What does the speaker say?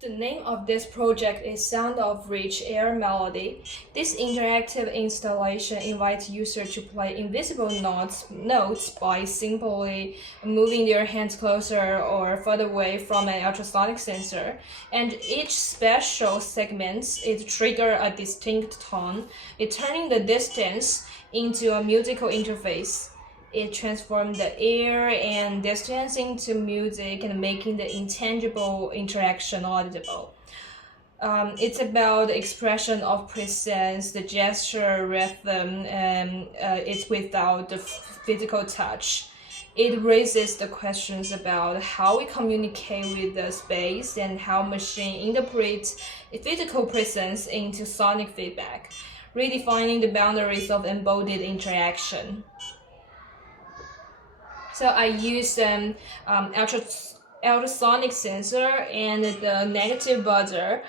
The name of this project is Sound of Rich Air Melody. This interactive installation invites users to play invisible notes by simply moving their hands closer or further away from an ultrasonic sensor. And each special segment is trigger a distinct tone, it turning the distance into a musical interface. It transformed the air and distance into music and making the intangible interaction audible. It's about the expression of presence, the gesture, rhythm, and it's without the physical touch. It raises the questions about how we communicate with the space and how machine interprets physical presence into sonic feedback, redefining the boundaries of embodied interaction. So I use ultrasonic sensor and the negative buzzer